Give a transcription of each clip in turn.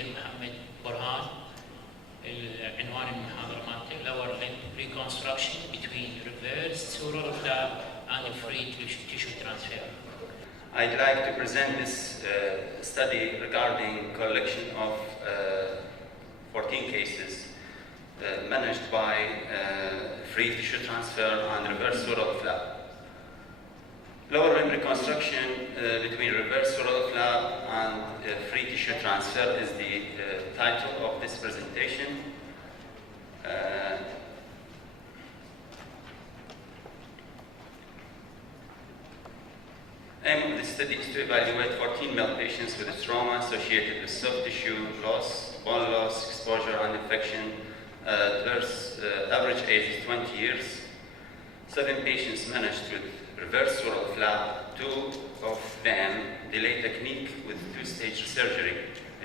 اثير محمد برهان. العنوان المحاضرة مالته lower limb reconstruction between reverse sural flap and free tissue transfer. I'd like to present this study regarding collection of 14 cases managed by free tissue transfer and reverse sural flap. Lower limb reconstruction between reverse sural flap and free tissue transfer is the title of this presentation. Aim of the study is to evaluate 14 male patients with trauma associated with soft tissue loss, bone loss, exposure, and infection. Average age is 20 years. 7 patients managed with reverse sural flap. 2 of them delayed technique with 2-stage surgery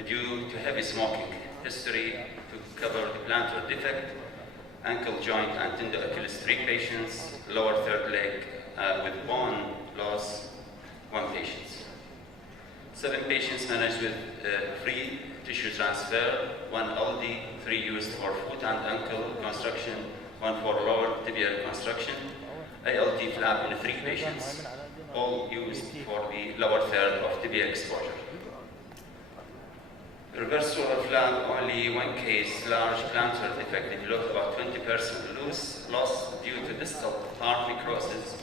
due to heavy smoking. History to cover the plantar defect, ankle joint and tender Achilles 3 patients, lower third leg with bone loss 1 patient. 7 patients managed with free tissue transfer, 1 LD, 3 used for foot and ankle reconstruction, 1 for lower tibia reconstruction, ALT flap in 3 patients, all used for the lower third of tibia exposure. Reverse sural flap, only 1 case, large plantar defect developed about 20% loss due to distal heart necrosis,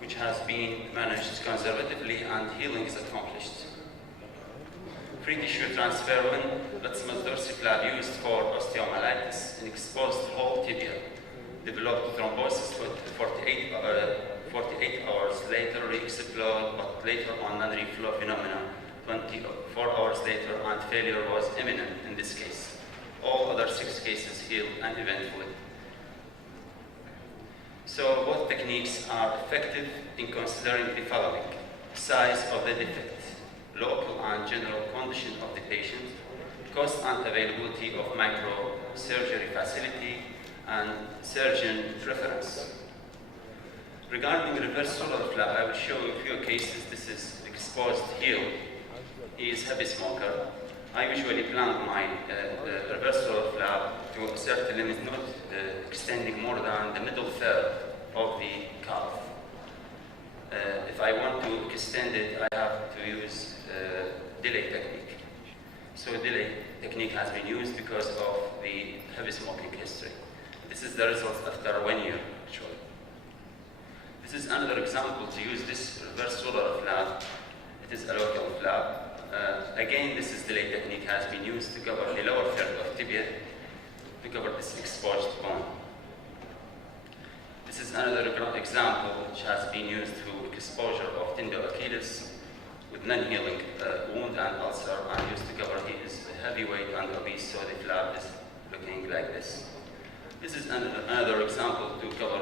which has been managed conservatively and healing is accomplished. Free tissue transfer, when latissimus dorsi flap used for osteomyelitis in exposed whole tibia, developed thrombosis 48 hours later, re-explode, but later on non-reflow phenomena 24 hours later, and failure was imminent in this case. All other 6 cases healed uneventfully. So both techniques are effective in considering the following: size of the defect, local and general condition of the patient, cost and availability of microsurgery facility, and surgeon preference. Regarding reverse sural flap, I will show you a few cases. This is exposed heel. He is heavy smoker. I usually plan my reverse sural flap to a certain limit, not extending more than the middle third of the calf. If I want to extend it, I have to use delay technique. So delay technique has been used because of the heavy smoking history. This is the result after 1 year, actually. This is another example to use this reverse sural flap. It is a local flap. Again, this is delay technique has been used to cover the lower third of tibia, to cover this exposed bone. This is another example which has been used to exposure of tender Achilles with non-healing wound and ulcer, and used to cover his heavyweight and obese, so the flap is looking like this. This is another example to cover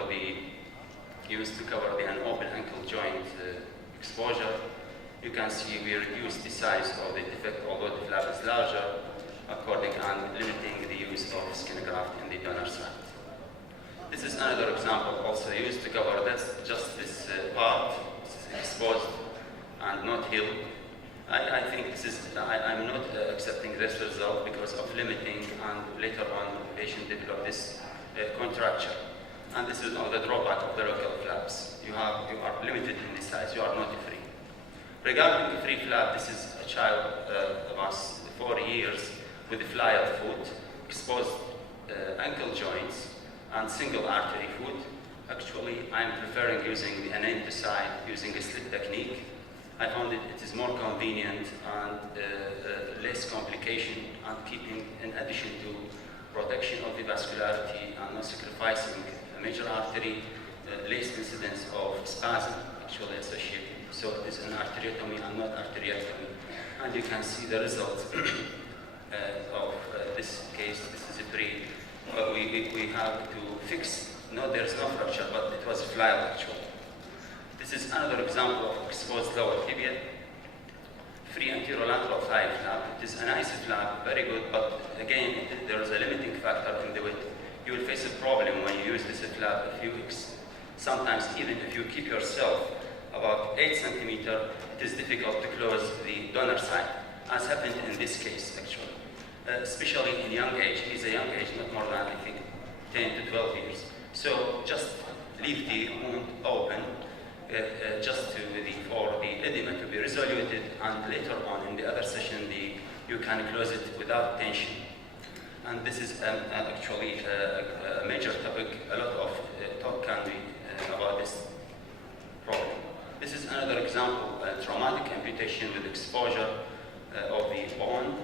used to cover the open ankle joint exposure. You can see we reduced the size of the defect, although the flap is larger, according and limiting the use of skin graft in the donor side. This is another example also used to cover just this part. This is exposed and not healed. I think this is, I'm not accepting this result because of limiting, and later on the patient developed this contracture. And this is the drawback of the local flaps. You are limited in the size, you are not free. Regarding the free flap, this is a child about 4 years with a flyer foot, exposed ankle joints, and single artery foot. Actually, I'm preferring using the anenticide, using a slit technique. I found it is more convenient and less complication, and keeping, in addition to protection of the vascularity and not sacrificing a major artery, less incidence of spasm actually associated. So it is an arteriotomy and not arteriectomy. And you can see the result of this case. This is a we have to fix. No, there's no fracture, but it was a flyer actually. This is another example of exposed lower tibia. Free anterolateral thigh flap. It is a nice flap, very good, but again, there is a limiting factor in the width. You will face a problem when you use this flap a few weeks. Sometimes even if you keep yourself about 8 centimeters, it is difficult to close the donor side, as happened in this case actually. especially in young age. He's a young age, not more than, I think, 10 to 12 years. So just leave the wound open, just for the edema to be resoluted, and later on in the other session, you can close it without tension. And this is actually a major topic. A lot of talk can be about this problem. This is another example, a traumatic amputation with exposure of the bone,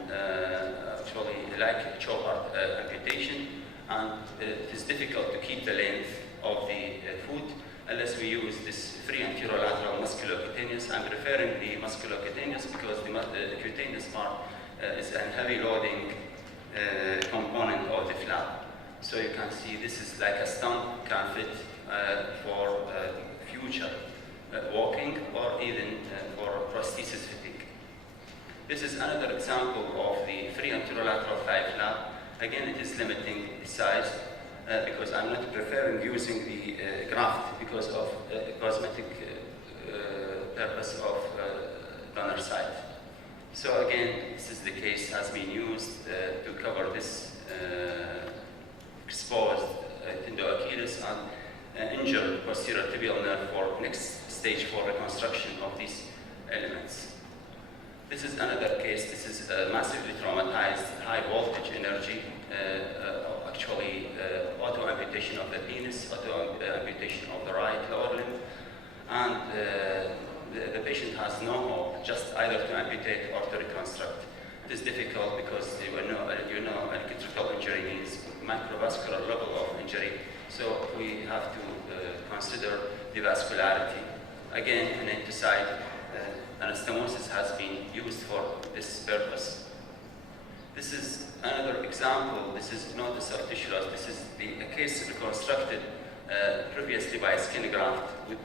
actually like chop art amputation, and it is difficult to keep the length of the foot unless we use this free anterolateral musculocutaneous. I'm preferring the musculocutaneous because the cutaneous part is a heavy loading component of the flap. So you can see this is like a stump, can fit for future walking or even for prosthesis fatigue. This is another example of the free anterolateral thigh flap. Again, it is limiting the size because I'm not preferring using the graft because of cosmetic purpose of donor site. So again, this is the case has been used to cover this exposed tendo-Achilles and injured posterior tibial nerve for next stage for reconstruction of these elements. This is another case. This is a massively traumatized, high voltage energy, actually auto-amputation of the penis, auto-amputation of the right lower limb, and the patient has no hope, just either to amputate or to reconstruct. It is difficult because you know electrical injury means microvascular level of injury, so we have to consider the vascularity. Again, an anti-site anastomosis has been used for this purpose. This is another example. This is not a soft tissue loss. This is a case reconstructed previously by skin graft with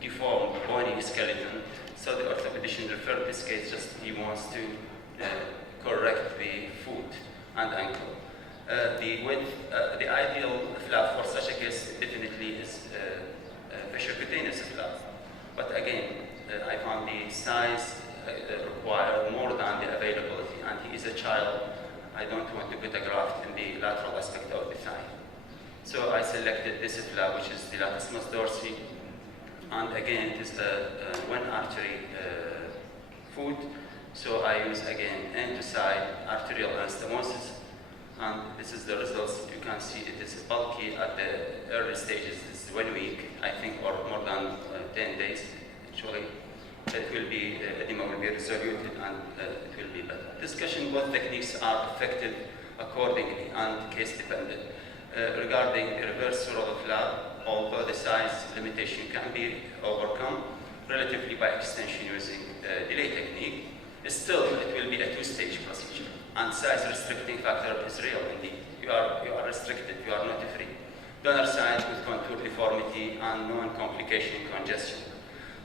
deformed bony skeleton. So the orthopedician referred this case, just he wants to correct the foot and ankle. The width, the ideal flap for such a case definitely is fasciocutaneous flap. But again, I found the size required more than the availability, and he is a child. I don't want to put a graft in the lateral aspect of the thigh. So I selected this flap, which is the latissimus dorsi, and again, it is a one artery foot. So I use again end to side arterial anastomosis, and this is the results. You can see it is bulky at the early stages. It's 1 week, I think, or more than 10 days, actually. It will be, edema will be resoluted and it will be better. Discussion, both techniques are effective accordingly and case dependent. Regarding the reverse sural flap, although the size limitation can be overcome relatively by extension using delay technique, still it will be a two-stage procedure. And size restricting factor is real indeed. You are restricted, you are not free. Donor side with contour deformity and non-complication congestion.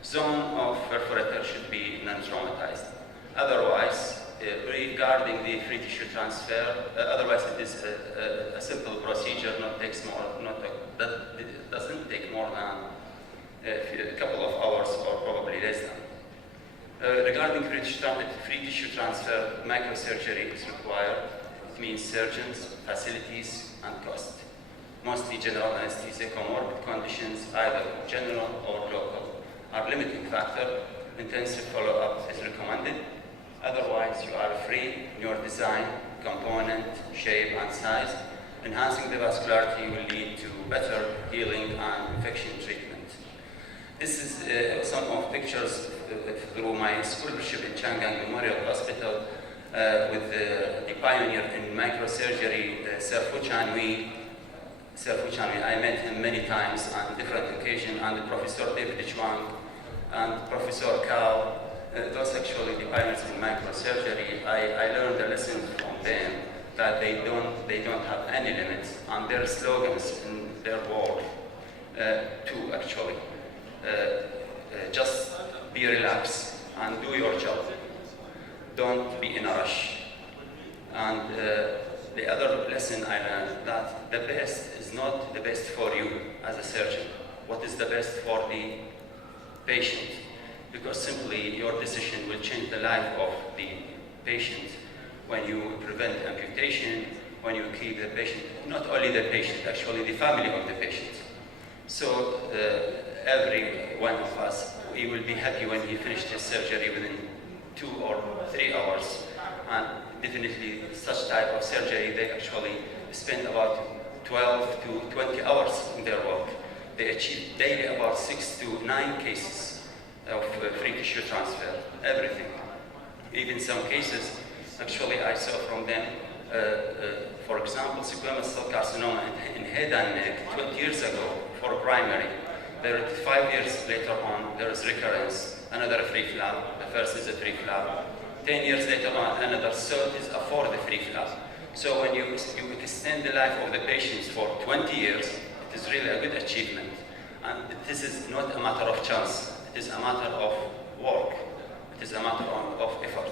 Zone of perforator should be non-traumatized. Otherwise, regarding the free tissue transfer, otherwise it is a simple procedure, that doesn't take more than a couple of hours or probably less than. Regarding free tissue transfer, microsurgery is required. It means surgeons, facilities, and cost. Mostly general anesthesia, comorbid conditions, either general or local, are limiting factor. Intensive follow-up is recommended. Otherwise, you are free in your design, component, shape, and size. Enhancing the vascularity will lead to better healing and infection treatment. This is some of pictures through my scholarship in Changang Memorial Hospital with the pioneer in microsurgery, Serfu Chanwi. I met him many times on different occasions, and Professor David Chuang and Professor Kao. Those actually the pioneers in microsurgery. I learned a lesson from them that they don't have any limits, and their slogans in their work to actually just be relaxed and do your job. Don't be in a rush. And the other lesson I learned, that the best is not the best for you as a surgeon. What is the best for the patient? Because simply your decision will change the life of the patient when you prevent amputation, when you keep the patient, not only the patient, actually the family of the patient. So every one of us, he will be happy when he finished his surgery within 2 or 3 hours. And definitely such type of surgery, they actually spend about 12 to 20 hours in their work. They achieve daily about 6 to 9 cases of free tissue transfer, everything. Even some cases, actually I saw from them, for example, squamous cell carcinoma in head and neck 20 years ago for primary. There, 5 years later on, there is recurrence, another free flap. The first is a free flap. 10 years later on, another third is a fourth free flap. So when you extend the life of the patients for 20 years, it is really a good achievement. And this is not a matter of chance. It is a matter of work. It is a matter of effort.